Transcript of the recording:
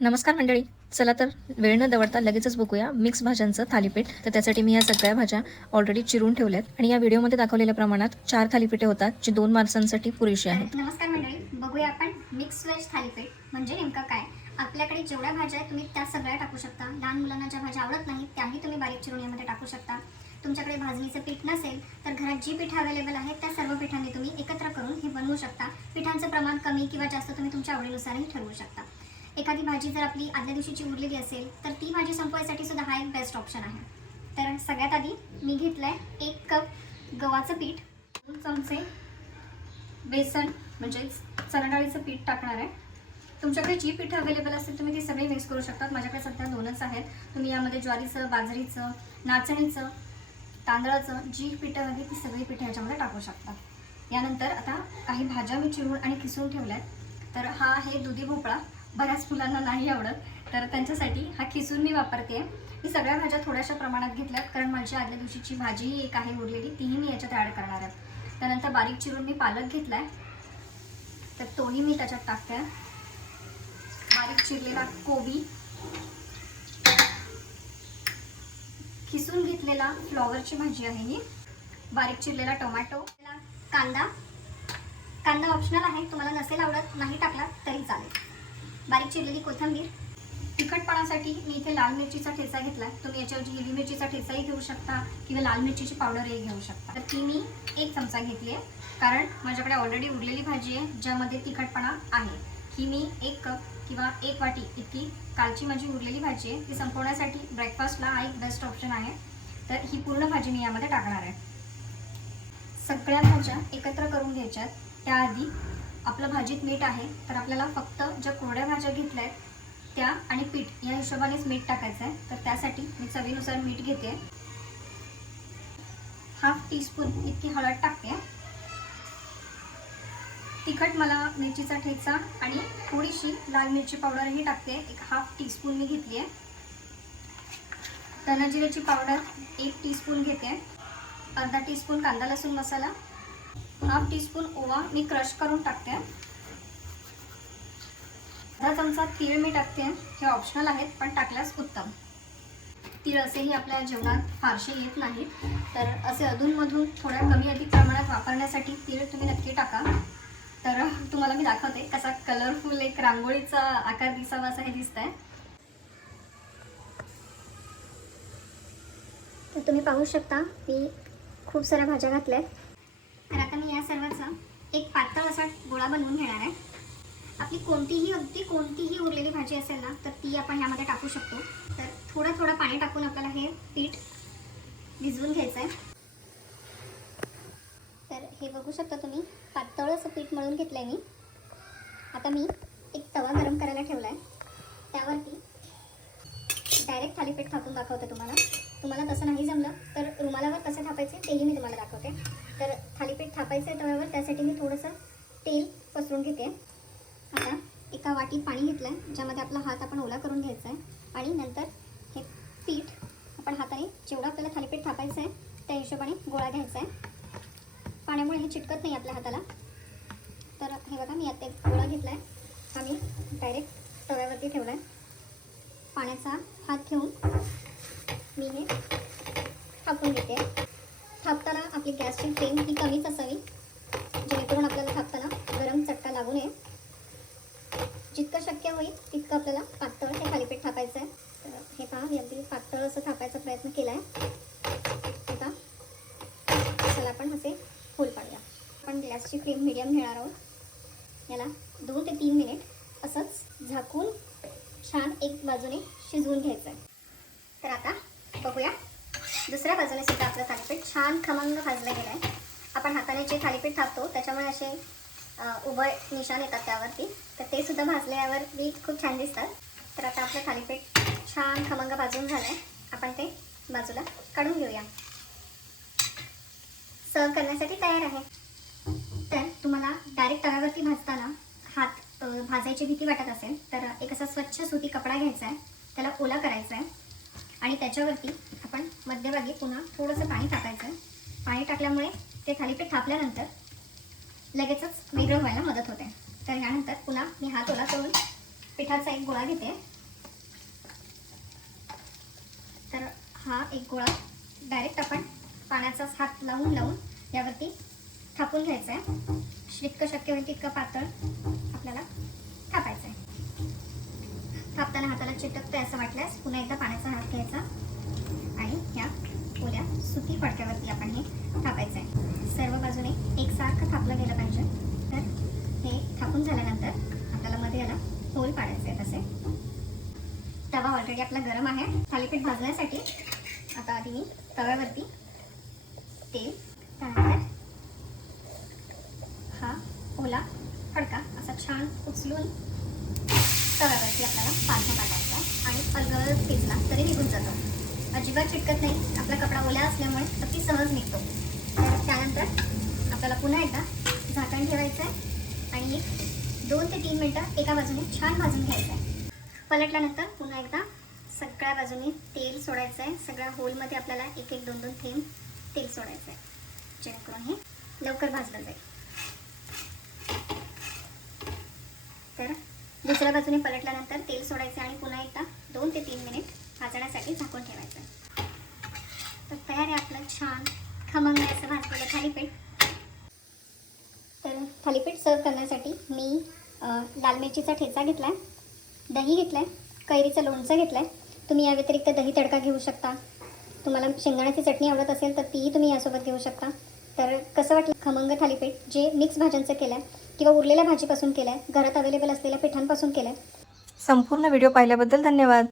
नमस्कार मंडळी. चला तर वेळ न दवडता लगेचच बघूया मिक्स भाज्यांचं थालीपीठ. तर त्यासाठी मी या सगळ्या भाज्या ऑलरेडी चिरून ठेवल्यात आणि या व्हिडिओमध्ये दाखवलेल्या प्रमाणात 4 थालीपीठे होतात, जी 2 माणसांसाठी पुरेशी आहेत. नमस्कार मंडळी, बघूया आपण मिक्स व्हेज थालीपीठ म्हणजे नेमकं काय. आपल्याकडे जेवढ्या भाज्या आहेत तुम्ही त्या सगळ्या टाकू शकता. लहान मुलांना ज्या भाज्या आवडत नाहीत त्याही तुम्ही बारीक चिरून यामध्ये टाकू शकता. तुमच्याकडे भाजणीचं पीठ नसेल तर घरात जी पीठ अवेलेबल आहेत त्या सर्व पिठांनी तुम्ही एकत्र करून हे बनवू शकता. पिठांचं प्रमाण कमी किंवा जास्त तुम्ही तुमच्या आवडीनुसारही ठरवू शकता. एखादी भाजी जर आपली आदल्या दिवशीची उरलेली असेल तर ती भाजी संपवायसाठी सुद्धा हा एक बेस्ट ऑप्शन आहे. तर सगळ्यात आधी मी घेतलंय 1 कप गव्हाचं पीठ, 2 चमचे बेसन म्हणजेच चणा डाळीचं पीठ टाकणार आहे. तुमच्याकडे जी पीठ अवेलेबल असेल तुम्ही ती सगळी मिक्स करू शकता. माझ्याकडे सध्या 2च आहेत. तुम्ही यामध्ये ज्वारीचं, बाजरीचं, नाचणीचं, तांदळाचं जी पीठं हवी ती सगळी पीठं ह्याच्यामध्ये टाकू शकता. यानंतर आता काही भाज्या मी चिरून आणि किसून ठेवल्यात. तर हा आहे दुधी भोपळा. बऱ्याच मुलांना नाही आवडत, तर त्यांच्यासाठी हा किसून मी वापरते. मी सगळ्या भाज्या थोड्याशा प्रमाणात घेतल्यात कारण माझी आदल्या दिवशीची भाजी एक आहे उरलेली, तीही मी याच्यात ॲड करणार आहे. त्यानंतर बारीक चिरून मी पालक घेतलाय, तर तोही मी त्याच्यात टाकते. बारीक चिरलेला कोबी, खिसून घेतलेला फ्लॉवरची भाजी आहे ही, बारीक चिरलेला टोमॅटो, कांदा. कांदा ऑप्शनल आहे, तुम्हाला नसेल आवडत नाही टाकला तरी चालेल. बारीक चिरलेली कोथिंबीर. तिखटपणासाठी मी इथे लाल मिरचीचा ठेचा घेतला. तुम्ही याच्याऐवजी हिरवी मिरचीचा ठेचाही घेऊ शकता किंवा लाल मिरचीची पावडरही घेऊ शकता. तर ती मी 1 चमचा घेतली आहे कारण माझ्याकडे ऑलरेडी उरलेली भाजी आहे ज्यामध्ये तिखटपणा आहे. ही मी 1 कप किंवा 1 वाटी इतकी कालची माझी उरलेली भाजी आहे. ती संपवण्यासाठी ब्रेकफास्टला हा एक बेस्ट ऑप्शन आहे. तर ही पूर्ण भाजी मी यामध्ये टाकणार आहे. सगळ्या भाज्या एकत्र करून घ्यायच्यात. त्याआधी आपलं भाजीत मीठ आहे, तर आपल्याला फक्त ज्या कोरड्या भाज्या घेतल्या आहेत त्या आणि पीठ या हिशोबानेच मीठ टाकायचं आहे. तर त्यासाठी मी चवीनुसार मीठ घेते. 1/2 टीस्पून इतकी हळद टाकते. तिखट मला मिरचीचा ठेचा आणि थोडीशी लाल मिरची पावडरही टाकते. 1/2 टीस्पून मी घेतली आहे. धना जिऱ्याची पावडर 1 टीस्पून घेते. अर्धा टीस्पून कांदा लसूण मसाला, 1/2 टीस्पून ओवा मी क्रश करून टाकते. अर्धा चमचा तीळ मी टाकते. हे ऑप्शनल आहेत पण टाकल्यास उत्तम. तीळ असेही आपल्या जेवणात फारसे येत नाहीत, तर असे अधूनमधून थोड्या कमी अधिक प्रमाणात वापरण्यासाठी तीळ तुम्ही नक्की टाका. तर तुम्हाला मी दाखवते कसा कलरफुल एक रांगोळीचा आकार दिसावा असं हे दिसतंय. तर तुम्ही पाहू शकता मी खूप साऱ्या भाज्या घातल्यात. तर आता मी या सर्वाचा एक पातळ असा गोळा बनवून घेणार आहे. आपली कोणतीही अगदी कोणतीही उरलेली भाजी असेल ना तर ती आपण यामध्ये टाकू शकतो. तर थोडं थोडं पाणी टाकून आपल्याला हे पीठ भिजवून घ्यायचं आहे. तर हे बघू शकता तुम्ही पातळ असं पीठ मळून घेतलं आहे मी. आता मी एक तवा गरम करायला ठेवला आहे. त्यावरती डायरेक्ट थालीपीठ थापून दाखवते तुम्हाला. तुम्हाला तसं नाही जमलं तर रुमालावर कसं थापायचे तेही मी तुम्हाला दाखवते. तर थालीपीठ थापायचं आहे तव्यावर, त्यासाठी मी थोडंसं तेल पसरून घेते. आता एका वाटीत पाणी घेतलं आहे ज्यामध्ये आपला हात आपण ओला करून घ्यायचा आहे आणि नंतर हे पीठ आपण हाताने जेवढं आपल्याला थालीपीठ थापायचं आहे त्या हिशोबाने गोळा घ्यायचा आहे. पाण्यामुळे हे चिटकत नाही आपल्या हाताला. तर हे बघा मी आता एक गोळा घेतला आहे, हा मी डायरेक्ट तव्यावरती ठेवला आहे. पाण्याचा हात घेऊन मी हे थापून घेते. थापताना आपली गॅसची फ्लेम ही कमीच असावी जेणेकरून आपल्याला थापताना गरम चटका लागू नये. जितकं शक्य होईल तितकं आपल्याला पातळ हे थालीपीठ थापायचं आहे. तर हे पहा मी अगदी पातळ असं थापायचा प्रयत्न केला आहे. आता त्याला आपण असे फुल पाडूया. आपण गॅसची फ्लेम मीडियम घेणार आहोत. याला 2 ते 3 मिनिट असंच झाकून छान एक बाजूने शिजवून घ्यायचं आहे. तर आता बघूया दुसऱ्या बाजूने सुद्धा आपलं थालीपीठ छान खमंग भाजलं गेलं आहे. आपण हाताने जे थालीपीठ थापतो त्याच्यामुळे असे उभय निशाण येतात त्यावरती, तर ते सुद्धा भाजल्यावर मी खूप छान दिसतात. तर आता आपलं थालीपीठ छान खमंग भाजून झालं आहे. आपण ते बाजूला काढून घेऊया. सर्व करण्यासाठी तयार आहे. तर तुम्हाला डायरेक्ट तव्यावरती भाजताना हात भाजायची भीती वाटत असेल तर एक असा स्वच्छ सुती कपडा घ्यायचा आहे, त्याला ओला करायचा आहे आणि त्याच्यावरती आपण मध्यभागी पुन्हा थोडंसं पाणी टाकायचं आहे. पाणी टाकल्यामुळे ते थालीपीठ थापल्यानंतर लगेचच वेगळं व्हायला मदत होते. तर यानंतर पुन्हा मी हात ओला करून पिठाचा एक गोळा घेते. तर हा एक गोळा डायरेक्ट आपण पाण्याचाच हात लावून यावरती थापून घ्यायचा आहे. जितकं शक्य होईल तितकं पातळ आपल्याला थापायचं आहे. थापताना हाताला चिटकतंय असं वाटल्यास पुन्हा एकदा पाण्याचा हात घ्यायचा आणि ह्या ओल्या सुती फडक्यावरती आपण हे थापायचं आहे. सर्व बाजूने एकसारखं थापलं गेलं पाहिजे. तर हे थापून झाल्यानंतर आपल्याला मध्ये याला होल पाडायचे आहेत असे. तवा ऑलरेडी आपला गरम आहे. थालीपीठ भाजण्यासाठी आता आधी मी तव्यावरती तेल, त्यानंतर हा ओला फडका असा छान उचलून तव्यावरती आपल्याला पालथा टाकायचा आणि अलगद शिजला तरी निघून जातो. अजिबात चिटकत नाही. आपला कपडा ओला असल्यामुळे अति सहज निघतो. तर त्यानंतर आपल्याला पुन्हा एकदा झाकण ठेवायचं आहे आणि 2 ते 3 मिनटं एका बाजूने छान भाजून घ्यायचं आहे. पलटल्यानंतर पुन्हा एकदा सगळ्या बाजूने तेल सोडायचं आहे. सगळ्या होलमध्ये आपल्याला 1-1, 2-2 थेंब तेल सोडायचं आहे, जेणेकरून हे लवकर भाजलं जाईल. तर दुसऱ्या बाजूने पलटल्यानंतर तेल सोडायचं आणि पुन्हा एकदा 2 ते 3 मिनिट भाजण्यासाठी झाकून ठेवायचं. तर तयार आहे आपलं छान खमंग असं भाजलेलं थालीपीठ. तर थालीपीठ सर्व करण्यासाठी मी लाल मिरचीचा ठेचा घेतला आहे, दही घेतलं आहे, कैरीचं लोणचं घेतलं आहे. तुम्ही या व्यतिरिक्त दही तडका घेऊ शकता. तुम्हाला शेंगदाण्याची चटणी आवडत असेल तर तीही तुम्ही यासोबत घेऊ शकता. तर कसं वाटलं खमंग थालीपीठ जे मिक्स भाज्यांचं केलं आहे किंवा उरलेल्या भाजीपासून केलं आहे, घरात अवेलेबल असलेल्या पिठांपासून केलं आहे. संपूर्ण व्हिडिओ पाहिल्याबद्दल धन्यवाद.